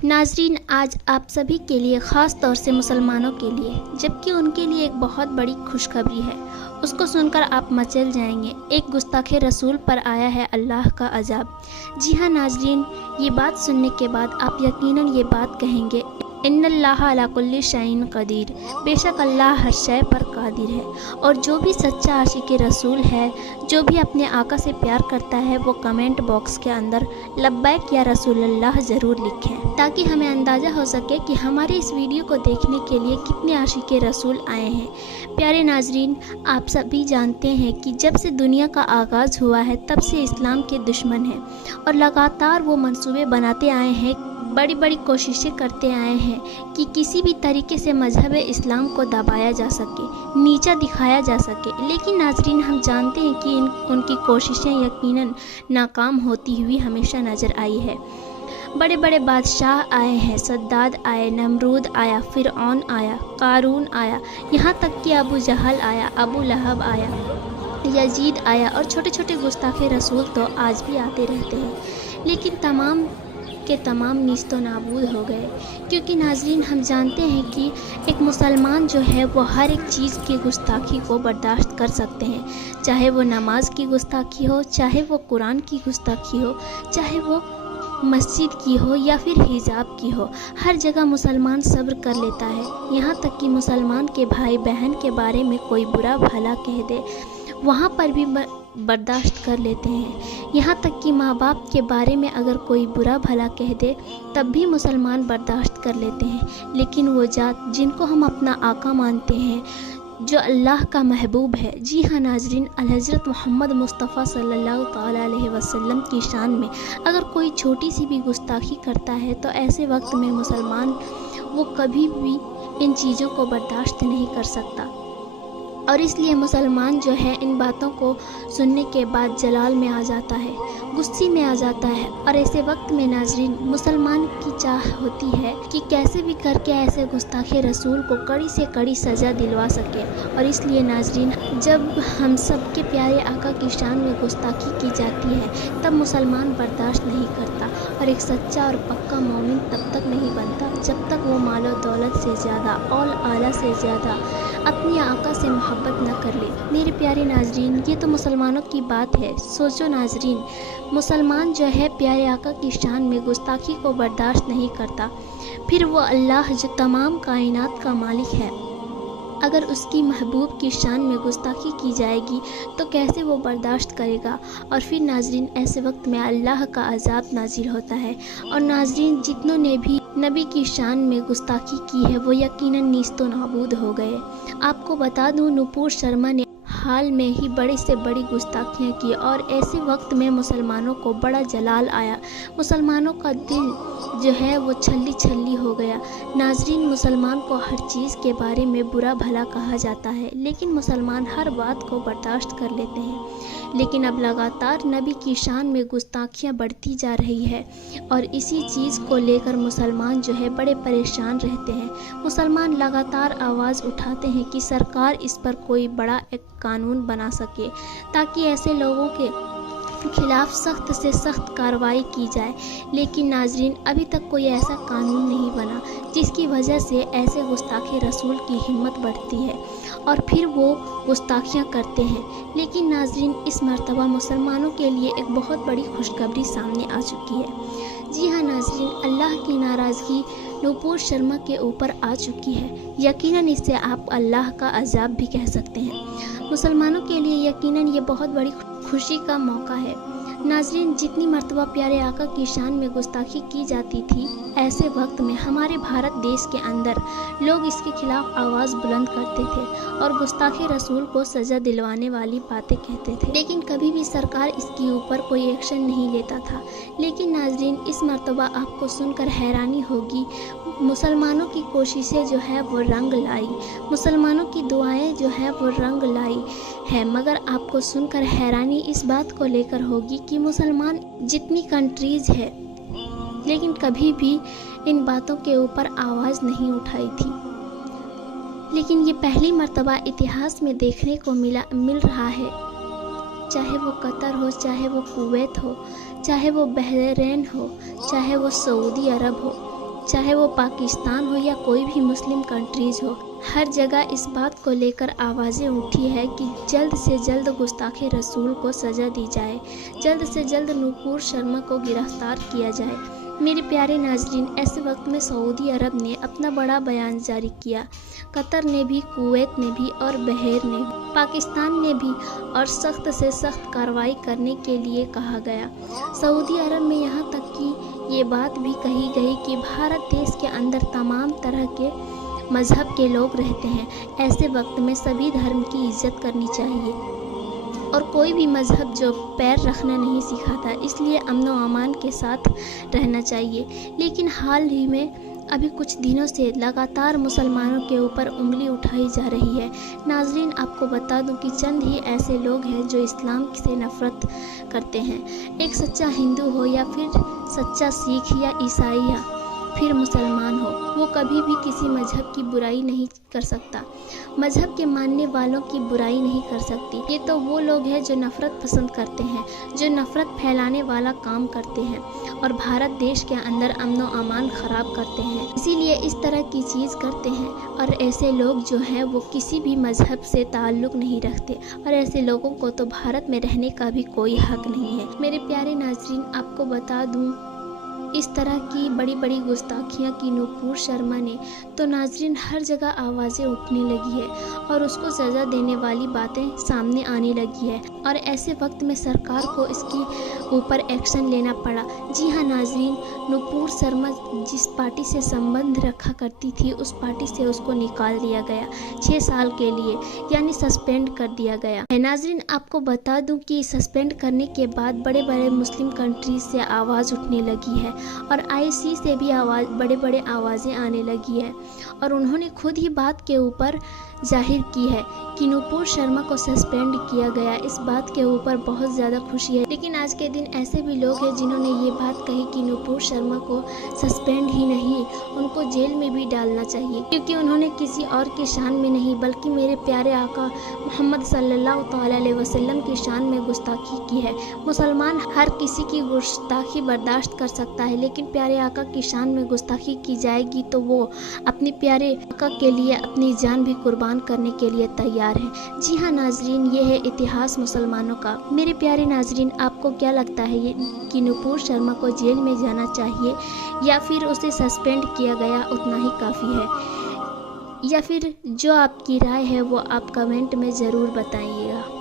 नाज़रीन, आज आप सभी के लिए, ख़ास तौर से मुसलमानों के लिए, जबकि उनके लिए एक बहुत बड़ी खुशखबरी है। उसको सुनकर आप मचल जाएंगे। एक गुस्ताखे रसूल पर आया है अल्लाह का अज़ाब। जी हाँ नाज़रीन, ये बात सुनने के बाद आप यकीनन ये बात कहेंगे, इन्नल्लाह अला कुल्ली शैइन क़दीर, बेशक अल्लाह हर शय पर कादिर है। और जो भी सच्चा आशिक़ रसूल है, जो भी अपने आका से प्यार करता है, वो कमेंट बॉक्स के अंदर लब्बैक या रसूलल्लाह ज़रूर लिखें, ताकि हमें अंदाज़ा हो सके कि हमारे इस वीडियो को देखने के लिए कितने आशिक़ रसूल आए हैं। प्यारे नाज़रीन, आप सभी जानते हैं कि जब से दुनिया का आगाज़ हुआ है तब से इस्लाम के दुश्मन हैं और लगातार वो मंसूबे बनाते आए हैं, बड़ी बड़ी कोशिशें करते आए हैं कि किसी भी तरीके से मजहब इस्लाम को दबाया जा सके, नीचा दिखाया जा सके। लेकिन नाज़रीन, हम जानते हैं कि उनकी कोशिशें यकीनन नाकाम होती हुई हमेशा नज़र आई है। बड़े बड़े बादशाह आए हैं, सद्दाद आए, नमरूद आया, फ़िरऔन आया, कारून आया, यहाँ तक कि अबू जहल आया, अबू लहब आया, यजीद आया, और छोटे छोटे गुस्ताखे रसूल तो आज भी आते रहते हैं। लेकिन तमाम के तमाम नीस्तो नाबूद हो गए, क्योंकि नाज़रीन, हम जानते हैं कि एक मुसलमान जो है वो हर एक चीज़ की गुस्ताखी को बर्दाश्त कर सकते हैं, चाहे वो नमाज की गुस्ताखी हो, चाहे वो कुरान की गुस्ताखी हो, चाहे वो मस्जिद की हो या फिर हिजाब की हो। हर जगह मुसलमान सब्र कर लेता है। यहाँ तक कि मुसलमान के भाई बहन के बारे में कोई बुरा भला कह दे, वहाँ पर भी बर्दाश्त कर लेते हैं। यहाँ तक कि माँ बाप के बारे में अगर कोई बुरा भला कह दे तब भी मुसलमान बर्दाश्त कर लेते हैं। लेकिन वो जात जिनको हम अपना आका मानते हैं, जो अल्लाह का महबूब है, जी हाँ नाज़रीन, हज़रत मोहम्मद मुस्तफ़ा सल्लल्लाहु ताला अलैहि वसल्लम की शान में अगर कोई छोटी सी भी गुस्ताखी करता है तो ऐसे वक्त में मुसलमान वो कभी भी इन चीज़ों को बर्दाश्त नहीं कर सकता। और इसलिए मुसलमान जो है इन बातों को सुनने के बाद जलाल में आ जाता है, गुस्से में आ जाता है। और ऐसे वक्त में नाज़रीन, मुसलमान की चाह होती है कि कैसे भी करके ऐसे गुस्ताखे रसूल को कड़ी से कड़ी सज़ा दिलवा सके। और इसलिए नाज़रीन, जब हम सब के प्यारे आका की शान में गुस्ताखी की जाती है तब मुसलमान बर्दाश्त नहीं करता। और एक सच्चा और पक्का मोमिन तब तक नहीं बनता जब तक वो मालो दौलत से ज़्यादा और आला से ज़्यादा अपनी आका से मोहब्बत न कर ले। मेरे प्यारे नाज़रीन, ये तो मुसलमानों की बात है। सोचो नाज़रीन, मुसलमान जो है प्यारे आका की शान में गुस्ताखी को बर्दाश्त नहीं करता, फिर वो अल्लाह जो तमाम कायनात का मालिक है, अगर उसकी महबूब की शान में गुस्ताखी की जाएगी तो कैसे वो बर्दाश्त करेगा। और फिर नाज़रीन, ऐसे वक्त में अल्लाह का अज़ाब नाज़िल होता है। और नाज़रीन, जितनों ने भी नबी की शान में गुस्ताखी की है वो यकीनन नीस्तो नाबूद हो गए। आपको बता दूं, नुपुर शर्मा ने हाल में ही बड़ी से बड़ी गुस्ताखियाँ की और ऐसे वक्त में मुसलमानों को बड़ा जलाल आया। मुसलमानों का दिल जो है वो छल्ली छल्ली हो गया। नाज़रीन, मुसलमान को हर चीज़ के बारे में बुरा भला कहा जाता है, लेकिन मुसलमान हर बात को बर्दाश्त कर लेते हैं। लेकिन अब लगातार नबी की शान में गुस्ताखियाँ बढ़ती जा रही है और इसी चीज़ को लेकर मुसलमान जो है बड़े परेशान रहते हैं। मुसलमान लगातार आवाज़ उठाते हैं कि सरकार इस पर कोई बड़ा एक कानून बना सके ताकि ऐसे लोगों के खिलाफ सख्त से सख्त कार्रवाई की जाए। लेकिन नाज़रीन, अभी तक कोई ऐसा कानून नहीं बना जिसकी वजह से ऐसे गुस्ताखे रसूल की हिम्मत बढ़ती है और फिर वो गुस्ताखियाँ करते हैं। लेकिन नाज़रीन, इस मर्तबा मुसलमानों के लिए एक बहुत बड़ी खुशखबरी सामने आ चुकी है। जी हाँ नाज़रीन, अल्लाह की नाराज़गी नुपुर शर्मा के ऊपर आ चुकी है। यकीनन इसे आप अल्लाह का अज़ाब भी कह सकते हैं। मुसलमानों के लिए यकीनन ये बहुत बड़ी खुशी का मौका है। नाज़रीन, जितनी मर्तबा प्यारे आका की शान में गुस्ताखी की जाती थी, ऐसे वक्त में हमारे भारत देश के अंदर लोग इसके खिलाफ आवाज़ बुलंद करते थे और गुस्ताखे रसूल को सज़ा दिलवाने वाली बातें कहते थे। लेकिन कभी भी सरकार इसके ऊपर कोई एक्शन नहीं लेता था। लेकिन नाज़रीन, इस मर्तबा आपको सुनकर हैरानी होगी, मुसलमानों की कोशिशें जो है वो रंग लाई, मुसलमानों की दुआएं जो है वो रंग लाई है। मगर आपको सुनकर हैरानी इस बात को लेकर होगी कि मुसलमान जितनी कंट्रीज़ है लेकिन कभी भी इन बातों के ऊपर आवाज़ नहीं उठाई थी। लेकिन ये पहली मर्तबा इतिहास में देखने को मिल रहा है, चाहे वो कतर हो, चाहे वो कुवैत हो, चाहे वो बहरीन हो, चाहे वो सऊदी अरब हो, चाहे वो पाकिस्तान हो या कोई भी मुस्लिम कंट्रीज़ हो, हर जगह इस बात को लेकर आवाज़ें उठी है कि जल्द से जल्द गुस्ताखे रसूल को सज़ा दी जाए, जल्द से जल्द नूपुर शर्मा को गिरफ्तार किया जाए। मेरे प्यारे नाज़रीन, ऐसे वक्त में सऊदी अरब ने अपना बड़ा बयान जारी किया। कतर ने भी, कुवैत ने भी और बहरीन ने भी, पाकिस्तान ने भी और सख्त से सख्त कार्रवाई करने के लिए कहा गया। सऊदी अरब में यहाँ तक कि ये बात भी कही गई कि भारत देश के अंदर तमाम तरह के मज़हब के लोग रहते हैं। ऐसे वक्त में सभी धर्म की इज्जत करनी चाहिए और कोई भी मज़हब जो पैर रखना नहीं सिखाता, इसलिए अमन व अमान के साथ रहना चाहिए। लेकिन हाल ही में अभी कुछ दिनों से लगातार मुसलमानों के ऊपर उंगली उठाई जा रही है। नाज़रीन, आपको बता दूं कि चंद ही ऐसे लोग हैं जो इस्लाम से नफ़रत करते हैं। एक सच्चा हिंदू हो या फिर सच्चा सिख या ईसाई या फिर मुसलमान हो, वो कभी भी किसी मज़हब की बुराई नहीं कर सकता, मज़हब के मानने वालों की बुराई नहीं कर सकती। ये तो वो लोग हैं जो नफ़रत पसंद करते हैं, जो नफ़रत फैलाने वाला काम करते हैं और भारत देश के अंदर अमन व अमान ख़राब करते हैं, इसीलिए इस तरह की चीज़ करते हैं। और ऐसे लोग जो हैं वो किसी भी मज़हब से ताल्लुक़ नहीं रखते और ऐसे लोगों को तो भारत में रहने का भी कोई हक़ नहीं है। मेरे प्यारे नाज़रीन, आपको बता दूँ, इस तरह की बड़ी बड़ी गुस्ताखियाँ की नूपुर शर्मा ने, तो नाज़रीन हर जगह आवाज़ें उठने लगी है और उसको सज़ा देने वाली बातें सामने आने लगी है और ऐसे वक्त में सरकार को इसके ऊपर एक्शन लेना पड़ा। जी हाँ नाज़रीन, नूपुर शर्मा जिस पार्टी से संबंध रखा करती थी, उस पार्टी से उसको निकाल दिया गया 6 साल के लिए, यानी सस्पेंड कर दिया गया। नाज़रीन, आपको बता दूं कि सस्पेंड करने के बाद बड़े बड़े मुस्लिम कंट्रीज से आवाज़ उठने लगी है और आईसी से भी बड़े बड़े आवाज़ें आने लगी है और उन्होंने खुद ही बात के ऊपर जाहिर की है कि नूपुर शर्मा को सस्पेंड किया गया। इस बात के ऊपर बहुत ज़्यादा खुशी है। लेकिन आज के दिन ऐसे भी लोग हैं जिन्होंने ये बात कही कि नूपुर शर्मा को सस्पेंड ही नहीं, उनको जेल में भी डालना चाहिए, क्योंकि उन्होंने किसी और की शान में नहीं बल्कि मेरे प्यारे आका मोहम्मद सल्लल्लाहु अलैहि वसल्लम की शान में गुस्ताखी की है। मुसलमान हर किसी की गुस्ताखी बर्दाश्त कर सकता है, लेकिन प्यारे आका की शान में गुस्ताखी की जाएगी तो वो अपने प्यारे आका के लिए अपनी जान भी कुर्बान करने के लिए तैयार है। जी हाँ नाजरीन, ये है इतिहास मुसलमानों का। मेरे प्यारे नाजरीन, आपको क्या लगता है ये कि नूपुर शर्मा को जेल में जाना चाहिए या फिर उसे सस्पेंड किया गया उतना ही काफ़ी है? या फिर जो आपकी राय है वो आप कमेंट में ज़रूर बताइएगा।